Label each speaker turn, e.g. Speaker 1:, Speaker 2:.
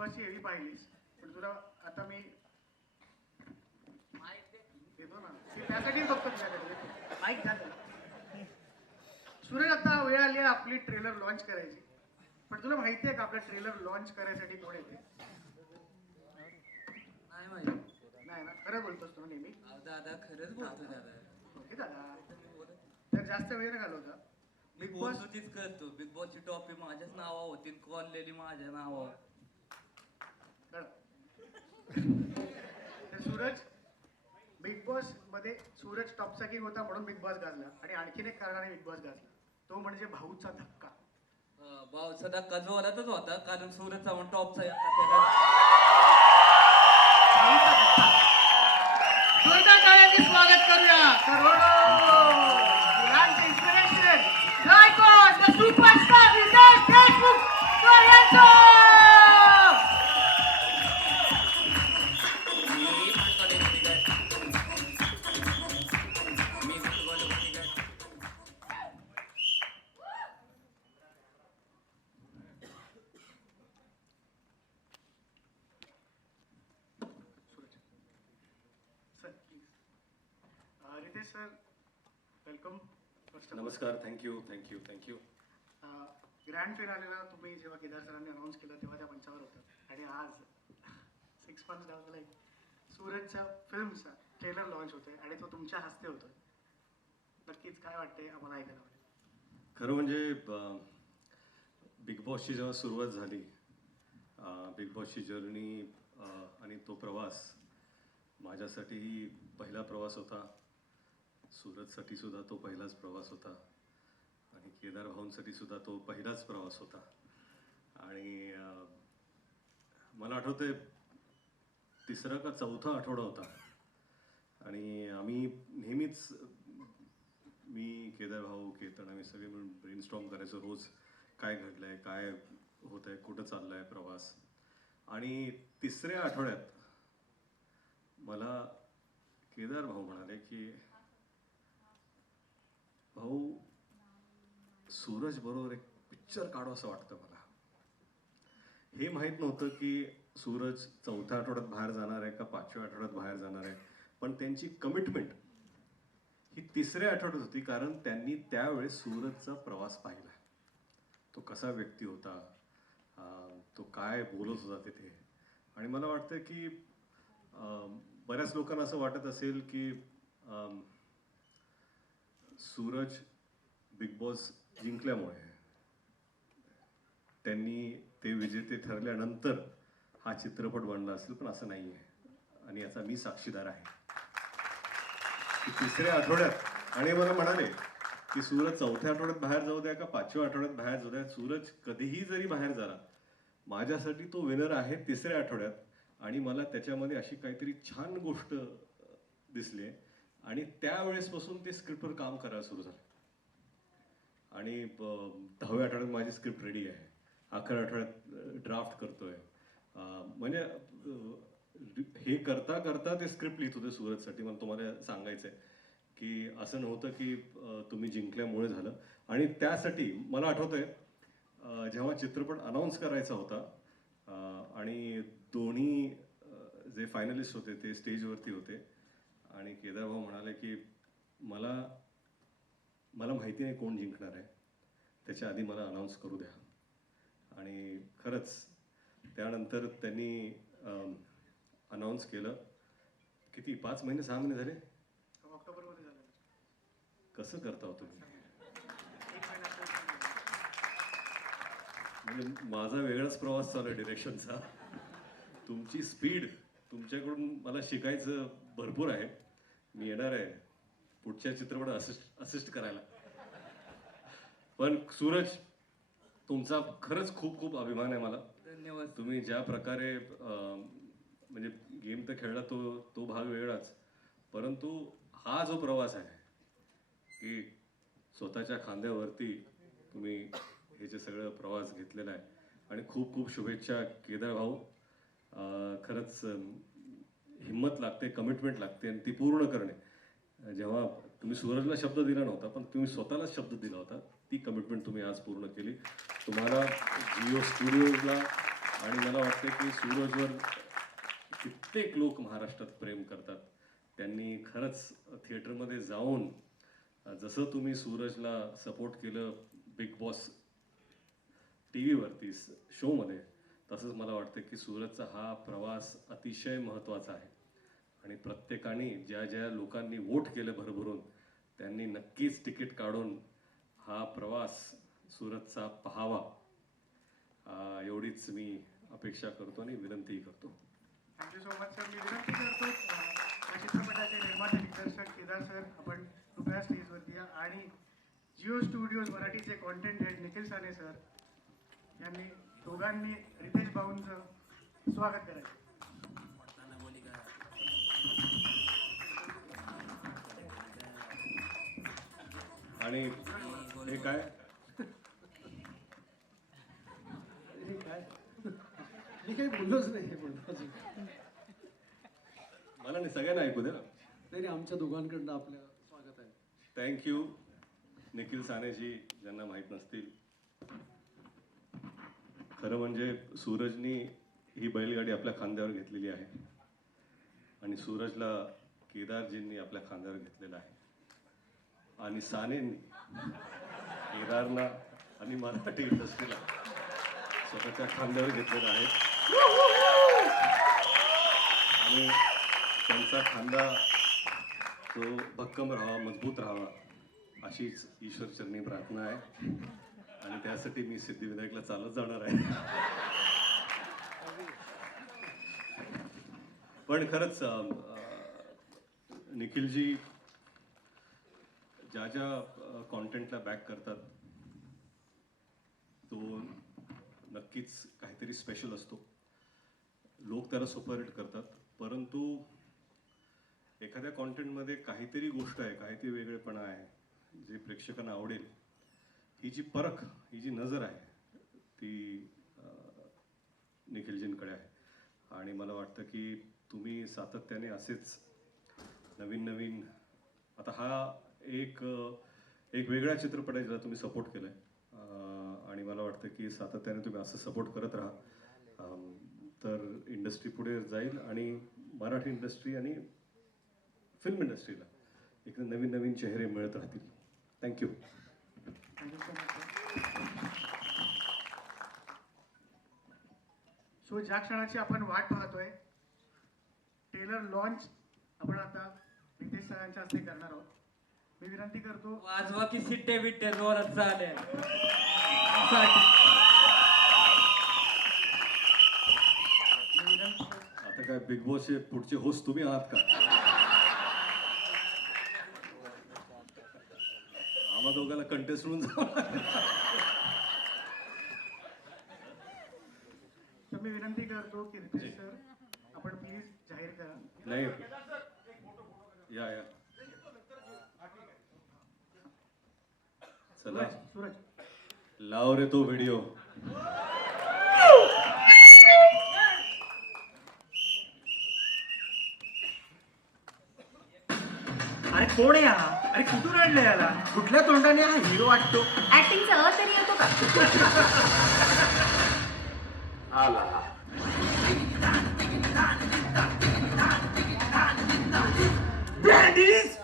Speaker 1: पाहिलीस पण तुला आता मी देतो ना. मी त्यासाठीच बघतो तुझ्याकडे झालं. सूरज आता वेळ आली आहे आपली ट्रेलर लॉन्च करायची. पण तुला माहिती आहे का आपलं ट्रेलर लॉन्च करायसाठी कोण येते?
Speaker 2: नाही माहिती.
Speaker 1: नाही ना? खरं बोलतोस तू नेहमी.
Speaker 2: अहो दादा खरंच बोलतो दादा.
Speaker 1: ओके दादा. तर जास्त वेळ नाही घालवता
Speaker 2: मी
Speaker 1: बिग बॉस
Speaker 2: बोलतो तीच करतो. बिग बॉसची टॉपी माझ्याच नावा होती. कॉललेली माझ्या नावावर.
Speaker 1: सूरज बिग बॉसमध्ये सूरज टॉपचा किंग होता म्हणून बिग बॉस गाजला. आणि आणखीन एक कारणाने बिग बॉस गाजला. तो म्हणजे भाऊचा धक्का.
Speaker 2: भाऊचा धक्का जोरातच होता कारण सूरज चव्हाण टॉपचा
Speaker 1: जोरदार रितेश सर. वेलकम
Speaker 3: नमस्कार. Thank you thank you thank you
Speaker 1: grand फिनालेला तुम्ही जेव्हा केदार सरांनी अनाऊन्स केलं तेव्हा त्या मंचावर होतं. आणि आज सिक्स मंथ्स डाऊन लाईक सूरजच्या फिल्मचा ट्रेलर लॉन्च होतोय आणि तो तुमच्या हस्ते होतोय. नक्कीच काय वाटते आम्हाला ऐकायला
Speaker 3: खरं म्हणजे बिग बॉसची जेव्हा सुरुवात झाली बिग बॉसची जर्नी आणि तो प्रवास माझ्यासाठीही पहिला प्रवास होता. सुरतसाठी सुद्धा तो पहिलाच प्रवास होता. आणि केदार भाऊंसाठी सुद्धा तो पहिलाच प्रवास होता. आणि मला आठवते तिसरा का चौथा आठवडा होता. आणि आम्ही नेहमीच मी केदार भाऊ केतन आम्ही सगळे मिळून ब्रेनस्टॉर्म करायचो रोज काय घडलं आहे काय होत आहे कुठं चाललं आहे प्रवास. आणि तिसऱ्या आठवड्यात मला केदार भाऊ म्हणाले की भाऊ सूरज बरोबर एक पिक्चर काढू असं वाटतं मला. हे माहीत नव्हतं की सूरज चौथ्या आठवड्यात बाहेर जाणार आहे का पाचव्या आठवड्यात बाहेर जाणार आहे. पण त्यांची कमिटमेंट ही तिसऱ्या आठवड्यात होती कारण त्यांनी त्यावेळेस सूरजचा प्रवास पाहिला. तो कसा व्यक्ती होता तो काय बोलत होता तिथे. आणि मला वाटतं की बऱ्याच लोकांना असं वाटत असेल की सूरज बिग बॉस जिंकल्यामुळे त्यांनी ते विजेते ठरल्यानंतर हा चित्रपट बनला असेल पण असं नाही आहे आणि याचा मी साक्षीदार आहे. तिसऱ्या आठवड्यात आणि मला म्हणाले की सूरज चौथ्या आठवड्यात बाहेर जाऊ द्या का पाचव्या आठवड्यात बाहेर जाऊ द्या? सूरज कधीही जरी बाहेर झाला माझ्यासाठी तो विनर आहे तिसऱ्या आठवड्यात. आणि मला त्याच्यामध्ये अशी काहीतरी छान गोष्ट दिसली आहे आणि त्यावेळेसपासून ते स्क्रिप्टवर काम करायला सुरू झालं. आणि दहाव्या आठवड्यात माझी स्क्रिप्ट रेडी आहे. अकरा आठवड्यात ड्राफ्ट करतोय. म्हणजे हे करता करता ते स्क्रिप्ट लिहित होते सुरतसाठी. मला तुम्हाला सांगायचं आहे की असं नव्हतं की तुम्ही जिंकल्यामुळे झालं. आणि त्यासाठी मला आठवतंय जेव्हा चित्रपट अनाऊन्स करायचा होता आणि दोन्ही जे फायनलिस्ट होते ते स्टेजवरती होते आणि केदार भाऊ म्हणाले की मला मला माहिती नाही कोण जिंकणार आहे. त्याच्या आधी मला अनाऊन्स करू द्या. आणि खरंच त्यानंतर त्यांनी अनाऊन्स केलं. किती? पाच महिने सहा महिने झाले?
Speaker 1: झालं.
Speaker 3: कसं करता हो तुम्ही? म्हणजे माझा वेगळाच प्रवास चालू आहे डिरेक्शनचा तुमची स्पीड तुमच्याकडून मला शिकायचं भरपूर आहे. मी येणार आहे पुढच्या चित्रपट असिस्ट असिस्ट करायला. पण सूरज तुमचा खरंच खूप खूप अभिमान आहे मला.
Speaker 2: धन्यवाद.
Speaker 3: तुम्ही ज्या प्रकारे म्हणजे गेम तर खेळला तो तो भाग वेगळाच. परंतु हा जो प्रवास आहे की स्वतःच्या खांद्यावरती तुम्ही हे जे सगळं प्रवास घेतलेला आहे. आणि खूप खूप शुभेच्छा केदार भाऊ. खरंच हिम्मत हिंमत लागते कमिटमेंट लागते आणि ती पूर्ण करणे. जेव्हा तुम्ही सूरजला शब्द दिला नव्हता पण तुम्ही स्वतःला शब्द दिला होता ती कमिटमेंट तुम्ही आज पूर्ण केली. तुम्हाला जिओ स्टुडिओला आणि मला वाटते की सूरजवर कित्येक लोक महाराष्ट्रात प्रेम करतात. त्यांनी खरंच थिएटरमध्ये जाऊन जसं तुम्ही सूरजला सपोर्ट केलं बिग बॉस टी व्हीवरती शोमध्ये तसंच मला वाटतं की सुरतचा हा प्रवास अतिशय महत्त्वाचा आहे. आणि प्रत्येकाने ज्या ज्या लोकांनी वोट केलं भरभरून त्यांनी नक्कीच तिकीट काढून हा प्रवास सुरतचा पाहावा. एवढीच मी अपेक्षा करतो आणि विनंतीही करतो.
Speaker 1: Thank you so much sir मी विनंती करतो या चित्रपटाचे निर्माते दिग्दर्शक केदार सर आपण कृपया स्टेजवरती या. आणि जिओ स्टुडिओज मराठीचे content head Nikhil Sane sir यांनी दोघांनी रितेश भाऊंचं स्वागत करायचं.
Speaker 3: आणि हे काय?
Speaker 4: हे काय मी काही बोललोच नाही हे बोललो अजून
Speaker 3: मला नाही सगळ्यांना ऐकू दे ना.
Speaker 4: नाही नाही, आमच्या दोघांकडनं आपल्या स्वागत आहे.
Speaker 3: थँक्यू निखिल सानेजी ज्यांना माहीत नसतील खरं म्हणजे सूरजनी ही बैलगाडी आपल्या खांद्यावर घेतलेली आहे. आणि सूरजला केदारजींनी आपल्या खांद्यावर घेतलेला आहे. आणि सानेंनी केदारला आणि मराठी इंडस्ट्रीला स्वतःच्या खांद्यावर घेतलेला आहे. आणि त्यांचा खांदा तो भक्कम राहावा मजबूत राहावा अशीच ईश्वरचरणी प्रार्थना आहे. आणि त्यासाठी मी सिद्धिविनायकला चालत जाणार आहे. पण खरंच निखिलजी ज्या ज्या कॉन्टेंटला बॅक करतात तो नक्कीच काहीतरी स्पेशल असतो. लोक त्याला सुपरहिट करतात परंतु एखाद्या कॉन्टेंटमध्ये काहीतरी गोष्ट आहे काहीतरी वेगळेपणा आहे जे प्रेक्षकांना आवडेल ही जी परख ही जी नजर आहे ती निखिलजींकडे आहे. आणि मला वाटतं की तुम्ही सातत्याने असेच नवीन नवीन आता हा एक एक वेगळा चित्रपट आहे ज्याला तुम्ही सपोर्ट केला आहे आणि मला वाटतं की सातत्याने तुम्ही असं सपोर्ट करत राहा. तर इंडस्ट्री पुढे जाईल आणि मराठी इंडस्ट्री आणि फिल्म इंडस्ट्रीला एक नवीन नवीन चेहरे मिळत राहतील. थँक्यू
Speaker 1: सो ज्या क्षणाची आपण वाट पाहतोय टेलर लॉन्च आपण आता रितेश सरांच्या हस्ते करणार आहोत. मी विनंती करतो
Speaker 2: वाजवा की सिट्टे बिट्टे जोरात चालेल
Speaker 3: आता काय बिग बॉसचे पुढचे होस्ट तुम्ही आहात का? आम्हा दोघांना कंटेस्ट लागेल.
Speaker 1: तर मी विनंती करतो की रितेश सर आपण प्लीज जाहीर करा.
Speaker 3: नाही. या या. चला.
Speaker 1: सूरज सूरज.
Speaker 3: लाव रे तो व्हिडिओ
Speaker 1: अरे कोण आहे हा? अरे कुठून आणलं याला? कुठल्या तोंडाने हा हिरो वाटतो?
Speaker 5: ऍक्टिंगचा अ तरी येतो का?
Speaker 1: ब्रँडीज